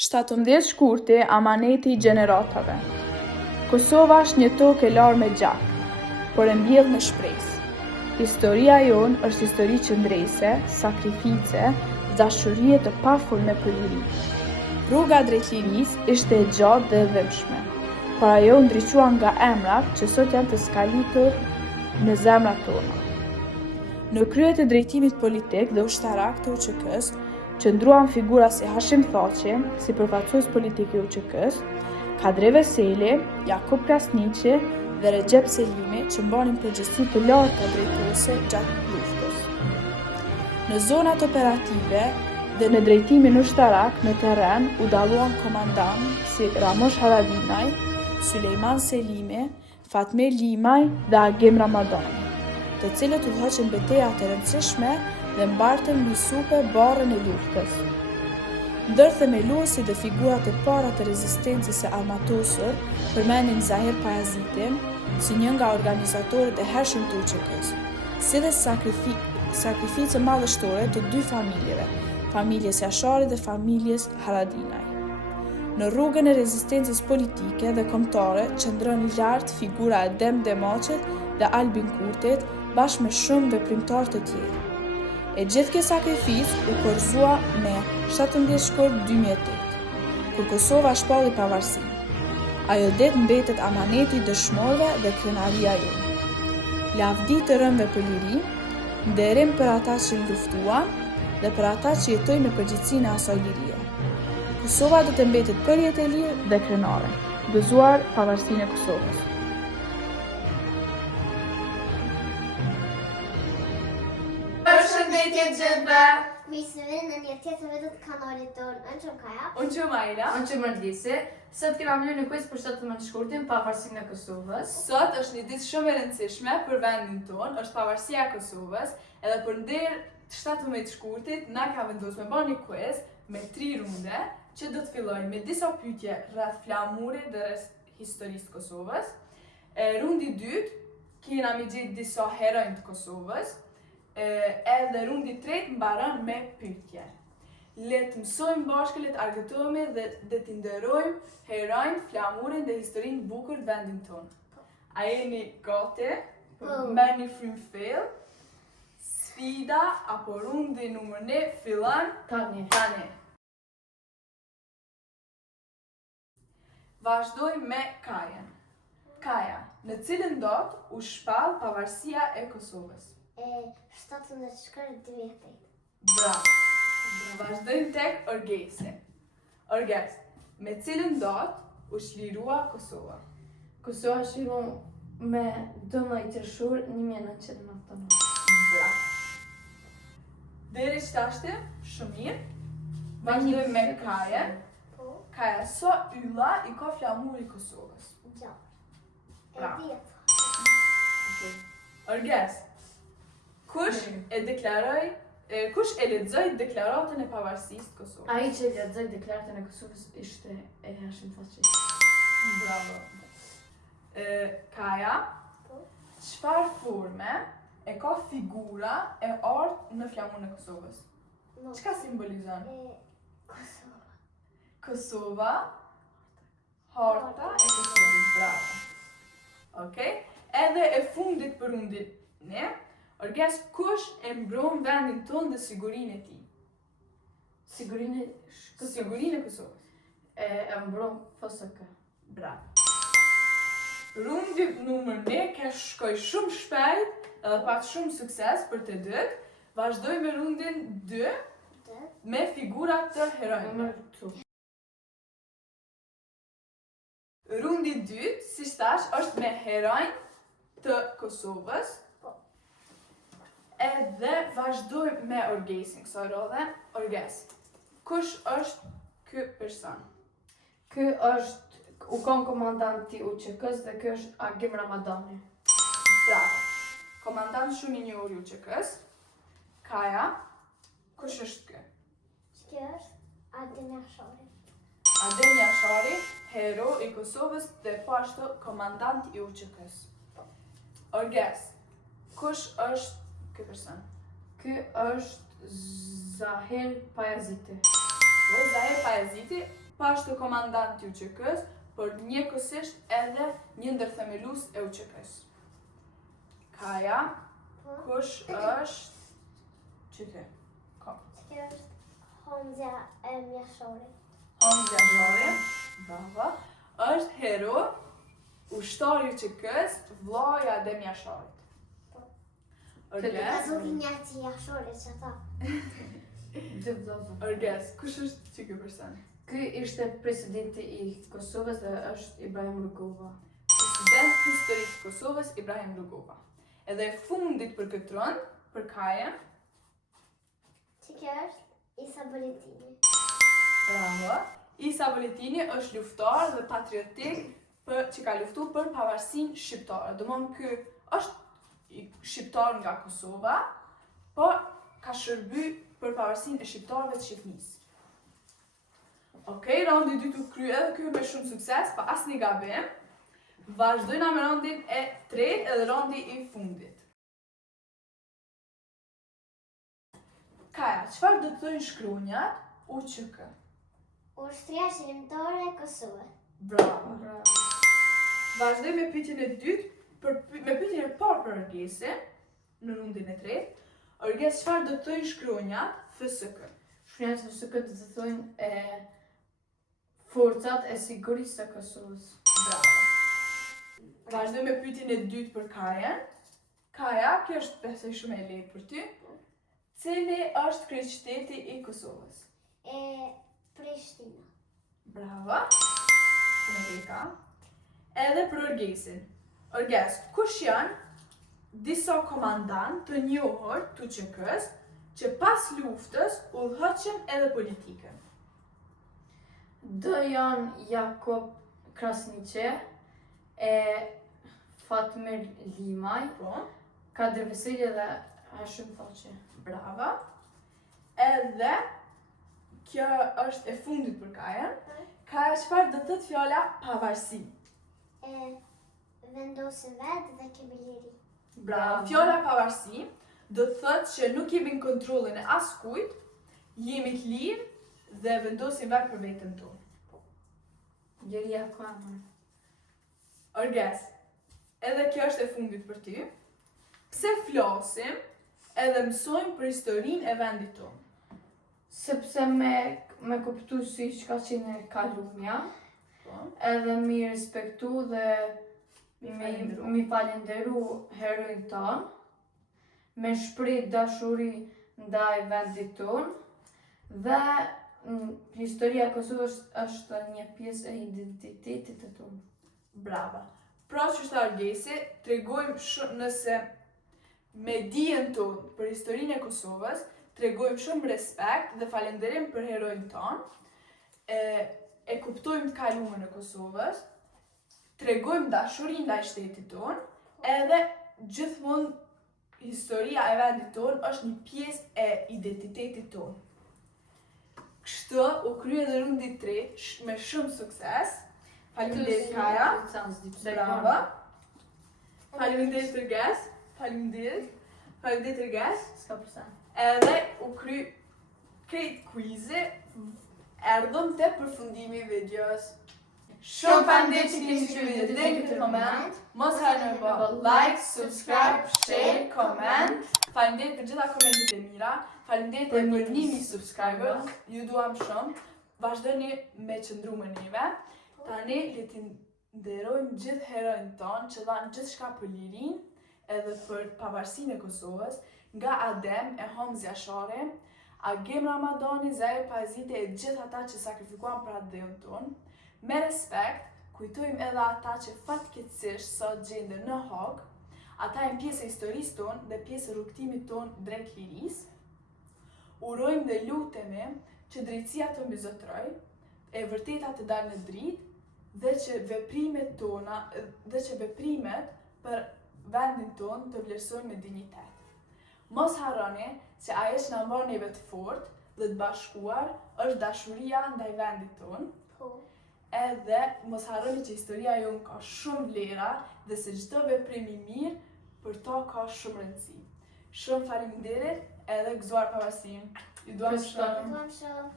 17 shkurti amaneti i gjeneratave. Kosova është një tokë e larë me gjak, por e mbjell me shpresë. Historia jonë është histori qëndrese, sakrifice, dashurie të pafund me për liri. Rruga drejt lirisë ishte e gjatë dhe e dhimbshme, por ajo u ndriçua nga emrat që sot janë të skalitur në zemrat tona. Në krye të drejtimit politik dhe ushtarak të UÇK-s, qëndruan figura si Hashim Thaçi, si përfaqësues politik i UÇK-s, Kadri Veseli, Jakub Krasniqi dhe Recep Selimi, që mbanin përgjegjësi të larta drejtuese gjatë luftës. Në zonat operative dhe në drejtimin ushtarak në terren u dalluan komandantë si Ramosh Haradinaj, Sulejman Selimi, Fatmir Limaj dhe Agim Ramadani, të cilët u hoqën betejë të rëndësishme dhe mbartën mbi supe barrën e luftës. Ndër themeluesit dhe figurat e para të rezistencës së armatosur përmendin Zahir Pajazitin, si një nga organizatorët e hershëm të UÇK-s, si dhe sakrificë madhështore të dy familjeve, familjes Jashari dhe familjes Haradinaj. Në rrugën e rezistencës politike dhe kombëtare qëndron lart figura e Adem Demaçit dhe Albin Kurtit, bashkë me shumë veprimtar të tjerë. E gjithë kjo sakrificë u korrëzua me 17 shkurt 2008, kur Kosova shpalli pavarësinë. Ajo det mbetet amaneti i dëshmorëve dhe krenaria jonë. Lavdi të rëndëve për liri, nderim për ata që luftuan dhe për ata që jetojnë në përgjithësinë e asaj lirie. Kosova do të mbetet përjet e lirë dhe krenare. Gëzuar pavarësinë e Kosovës. Përshëndetje gjithëve! Mirë se vini në një tjetër video të kanalit tonë. Unë jam Kaja. Unë jam Aila. Unë jam Marlisi. Sot kemi mbledhur një quiz për 17 shkurtin pavarësinë e Kosovës. Sot është një ditë shumë e rëndësishme për vendin tonë, është pavarësia e Kosovës, edhe për nder 17 shkurtit na ka vendosur me bërë një quiz me 3 runde, që do të fillojnë me disa pyetje rreth flamurit dhe rreth historisë të Kosovës. Rundi 2 kena me gjetë disa heronj të Kosovës. Edhe rundi 3 mbaron me pyetje. Le të mësojmë bashkë, le të argëtohemi dhe të nderojmë heronjt, flamurin dhe historinë bukur të vendit tonë. A jeni gati? Merrni frymëfill. Sfida apo rundi numër 1 fillon Tani. Vazhdojmë me Kajen. Kaja, në cilën datë u shpall pavarësia e Kosovës? 17 shkurt 2008. Bravo! Vazhdojmë tek Orgesin. Orges, me cilën datë u çlirua Kosova? Kosova shliru me 12 qershor 1999. Bravo! Deri qëtashti, shumë mirë. Vazhdojmë me Kajen. Po, Kaja, sa ylla i ka flamuri Kosovës? 6. Bravo. E 10. Orges, kush e lexoi deklaratën e pavarësisë të Kosovës? Ai që lexoi deklaratën e Kosovës ishte Hashim Thaçi. Bravo. Kaja, Po, çfarë forme e ka figura e artë në flamurin e Kosovës? no. Çka simbolizon? Kosova. Kosova, harta e Kosovës. Bravo. Okej. Edhe e fundit për rundin, ne? Orges, kush e mbron vendin tonë dhe sigurinë e tij? Sigurinë Sigurinë e Kosovës. e mbron FSK. Bravo. Rundi numër 1 ka shkoj shumë shpejt edhe pat shumë sukses për të dytë. Vazhdojmë me rundin 2 me figurat të heronjve. Numër 2. Rundi 2, si thash, është me heronj të Kosovës. Po. Edhe vazhdojmë me Orgesin kësaj rrodhe. Orges, kush është ky person? Ky është u kon komandanti i UÇK-s dhe ky është Agim Ramadani. Bravo. Komandant shumë i njohur i UÇK-s. Kaja, kush është ky? Kjo është Adem Jashari. Adem Jashari, hero i Kosovës dhe po ashtu komandant i UÇK-s. Orges, kush është ky person? Ky është Zahir Pajaziti. Po, Zahir Pajaziti, po ashtu komandanti i UÇK-s, por njëkohësisht edhe një ndër themelues e UÇK-s. Kaja, kush është qytet? Që kjo është Homzja e Mjashori. Homzja Mjashori, bravo, është hero ushtari i UÇK-s, vllaja e Mjashorit. Orges, Zokinjati Mjashori që ta. Dy vëllezër. Orges, kush është që ky person? Ky ishte presidenti i Kosovës dhe është Ibrahim Rugova. President historik i Kosovës, Ibrahim Rugova. Edhe e fundit për këtë rond, për Kajen. Që kjo është Isa Boletini. Bravo. Isa Boletini është luftar dhe patriotik që ka luftu për pavarësinë shqiptare. Domthon ky është shqiptar nga Kosova, por ka shërby për pavarësinë e shqiptarëve të Shqipërisë. Okej, raundi i dytë u krye edhe ky me shumë sukses, pa asnjë gabim. Vazhdojna me raundin e tretë edhe raundi i fundit. Kaja, çfarë do të thojnë shkronjat UÇK? Ushtria Qërimtare e Kosovës. Bravo. Vazhdoj me pyetjen e dytë, me pyetjen e parë për Orgesin, në rundin e tretë. Orges, çfarë do të thojnë shkronjat FSK? Shkronjat FSK do të thojnë forcat e sigurisë së Kosovës. Bravo. Vazhdoj me pyetjen e dytë për Kajen. Kaja, kjo është besoj shumë e lehtë për ty. Cili është kryeqyteti i Kosovës? Prishtina. Bravo. Shumë e lehtë. Edhe për Orgesin. Orges, kush janë disa komandantë të njohur të UÇK-s që pas luftës udhëheqën edhe politikën? Do janë Jakob Krasniqi, Fatmir Limaj, Kadir Veseli dhe Hashim Thaçi. Bravo. Edhe kjo është e fundit për Kajen. Kaja, çfarë do të thotë fjala pavarësi? Vendosim vetë dhe kemi liri. Bravo. Fjala pavarësi do të thotë që nuk jemi në kontrollin e askujt, jemi të lirë dhe vendosim vetë për veten tonë. Liria ka emër. Orges, edhe kjo është e fundit për ty. Pse flasim edhe mësojmë për historinë e vendit tonë? Sepse me kuptu si çka qenë e kalumja, edhe mi respektu dhe mi falenderu herojnë tonë, me shprit dashuri ndaj vendit tonë, dhe historia e Kosovës është një pjesë e identitetit të tonë. Brava. Pra që është Orgesi, tregojmë shumë nëse me dijen tonë për historinë e Kosovës, tregojmë shumë respekt dhe falenderim për herojnë tonë, e kuptojmë të kaluamën e Kosovës, tregojmë dashuri ndaj shtetit tonë, edhe gjithmonë historia e vendit tonë është një pjesë e identitetit tonë. Kështu u krye dhe rundi 3 me shumë sukses. Faleminderit Kaja. Bravo. Faleminderit Orges. Faleminderit Orges. S'ka përsen. Edhe u kry krejt quizi, erdhëm te përfundimi i videos. Shumë faleminderit që keni shkruar video deri në këtë moment. Mos harroni të bëni like, subscribe, share, comment. Faleminderit për gjitha komentet e mira. Faleminderit për numrin e subscribers. Ju duam shumë. Vazhdoni me qëndru me neve. Tani le t'i nderojmë gjithë herojnë tonë që dhanë gjithçka për lirinë edhe për pavarësinë e Kosovës, nga Adem e Homzja Mjashori, Agim Ramadani, Zair Pazite e gjithë ata që sakrifikuan për Ademin tonë. Me respekt, kujtojmë edhe ata që fatkeqësisht sot gjenden në Hog, ata janë pjesë e historisë tonë dhe pjesë e rrugtimit tonë drejt lirisë. Urojmë dhe lutemi që drejtësia të mbizotrojë, e vërteta të dalë në dritë dhe që veprimet tona dhe që veprimet për vendin tonë të vlerësojnë me dinjitet. Mos harroni se ajo që na bën neve të fortë dhe të bashkuar është dashuria ndaj vendit tonë. Edhe mos harroni që historia jonë ka shumë vlera dhe se çdo veprim i mirë për to ka shumë rëndësi. Shumë faleminderit edhe gëzuar pavarësinë. Ju duam shumë.